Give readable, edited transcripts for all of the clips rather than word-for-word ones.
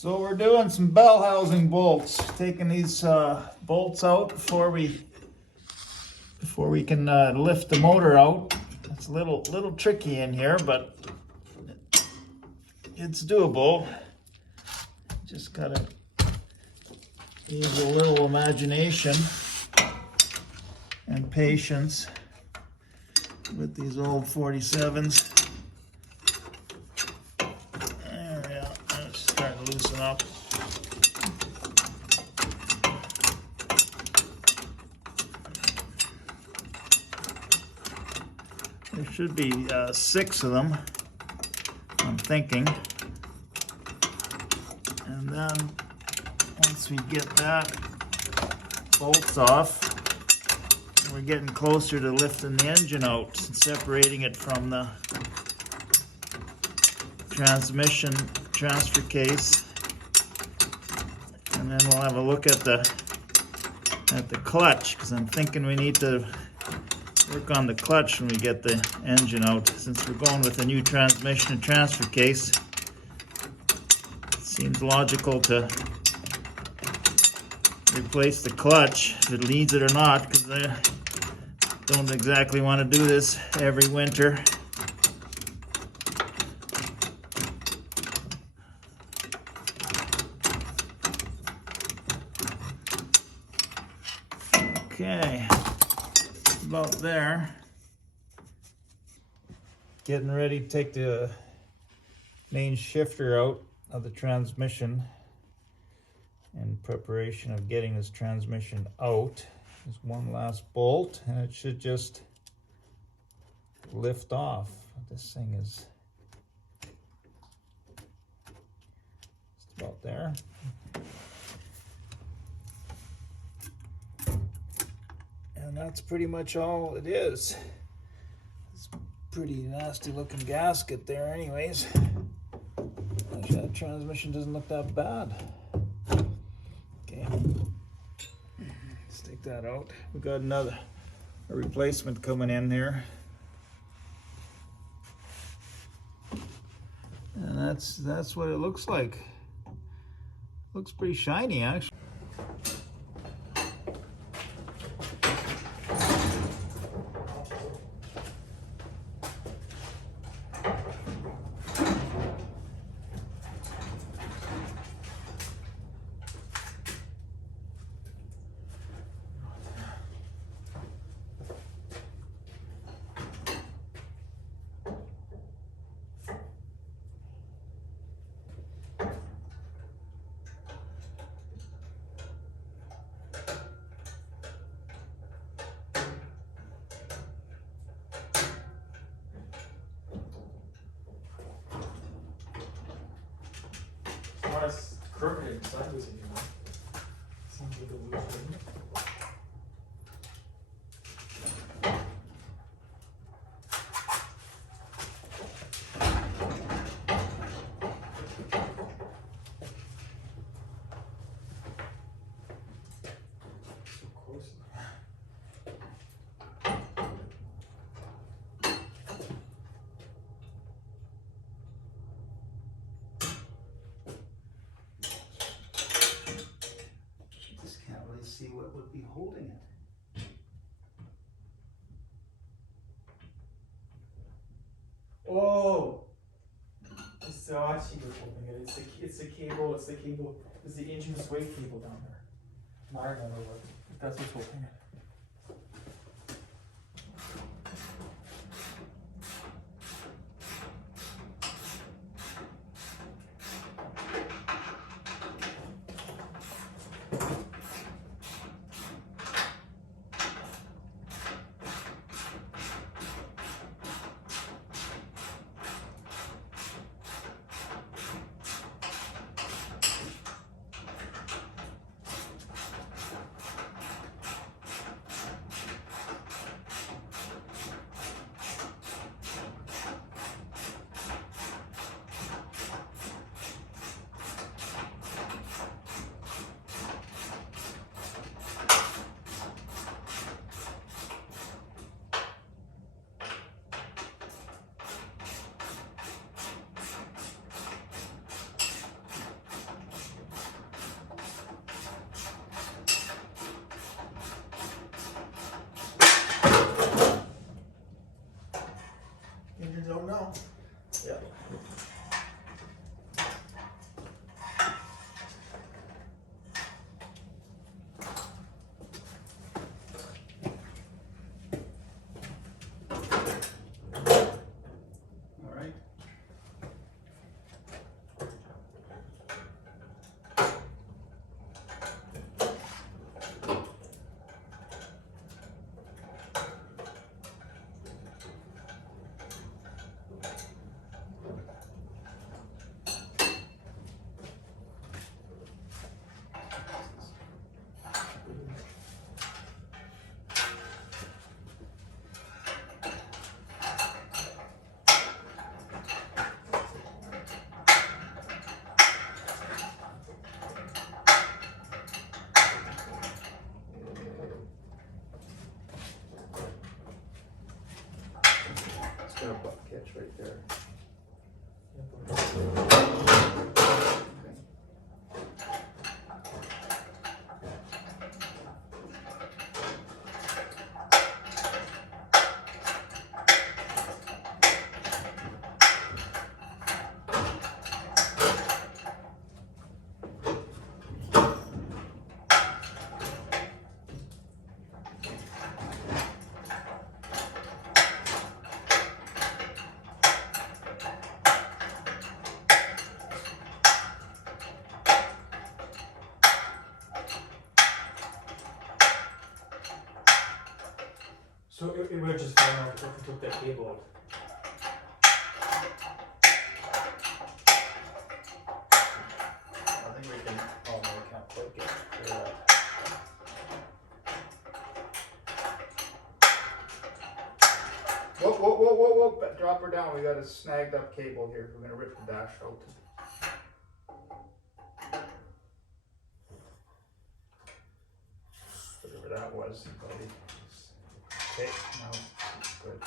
So we're doing some bell housing bolts, taking these bolts out before we can lift the motor out. It's a little tricky in here, but it's doable. Just gotta use a little imagination and patience with these old 47s. There we are. Let's start to loosen up. There should be 6 of them, I'm thinking. And then once we get that bolts off, we're getting closer to lifting the engine out and separating it from the transmission transfer case. And then we'll have a look at the clutch, because I'm thinking we need to work on the clutch when we get the engine out. Since we're going with a new transmission and transfer case, it seems logical to replace the clutch, if it needs it or not, because I don't exactly want to do this every winter. Okay, about there. Getting ready to take the main shifter out of the transmission in preparation of getting this transmission out. There's one last bolt and it should just lift off. This thing is just about there. And that's pretty much all it is. It's a pretty nasty looking gasket there anyways. Actually, that transmission doesn't look that bad. Okay, let's take that out. We got a replacement coming in here. And that's what it looks like. Looks pretty shiny actually. It's crooked and sideways anymore. Seems like a loose one. So close. See what would be holding it. Oh! It's the Archie was holding it. It's the cable, it's the engine sway cable down there. I remember what. That's what's holding it. It's right there. So it would have just fallen off if we took that cable out. I think we can. Oh no, we can't quite get clear out. Whoa, whoa, whoa, whoa, whoa! Drop her down. We got a snagged up cable here. We're gonna rip the dash out. Whatever that was, buddy. Okay, now it's good.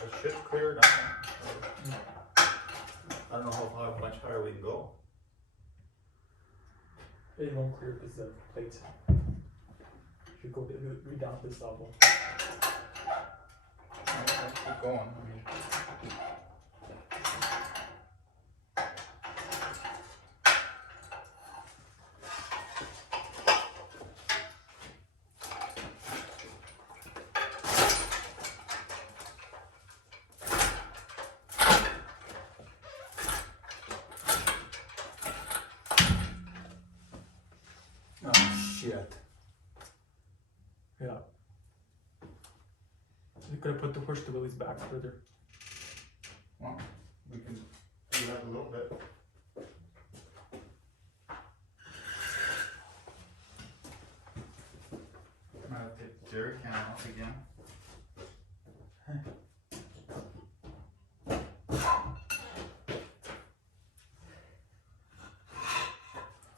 The shit's cleared up. I don't know how much higher we can go. It won't clear because the plates should go read down this level. Keep going. I mean, Oh shit. Yeah. We could have pushed the Willys back further. well, we can do that a little bit. I'm gonna take the jerry can off again.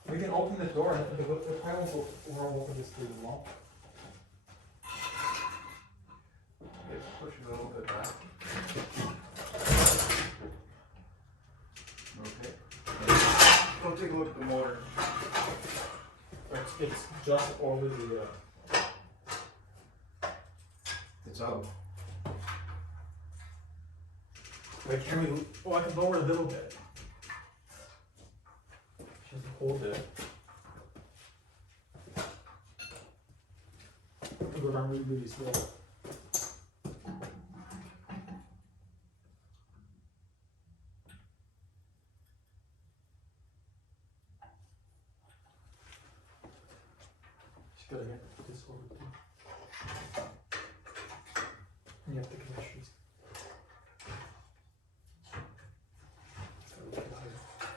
We can open the door and the panels will open this through the wall. Let's push it a little bit back. Okay. Go take a look at the motor. It's just over the. It's out. Wait, can we? Oh, I can lower it a little bit. Just hold it. I'll go down really slow. Just gotta get this over too. And you have the connections.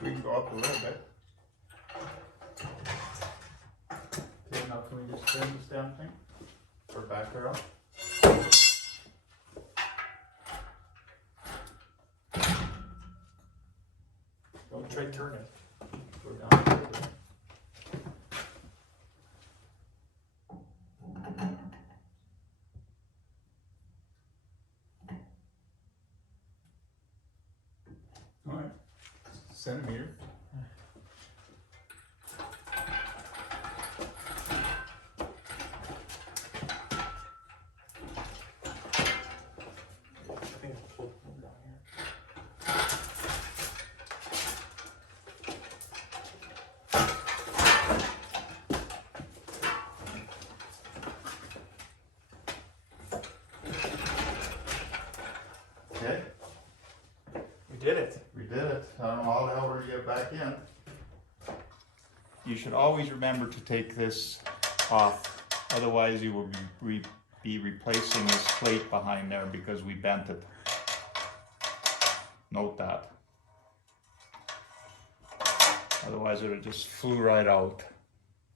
We can go up a little bit. Okay, now can we just turn this damn thing? Or back her up? Don't try to turn it. Go down a little bit. Alright. Centimeter. I think I'll pull them down here. Okay, We did it. we did it. I don't know how the hell we're gonna get back in. You should always remember to take this off, otherwise you will be replacing this plate behind there because we bent it. Note that. Otherwise it would just flew right out.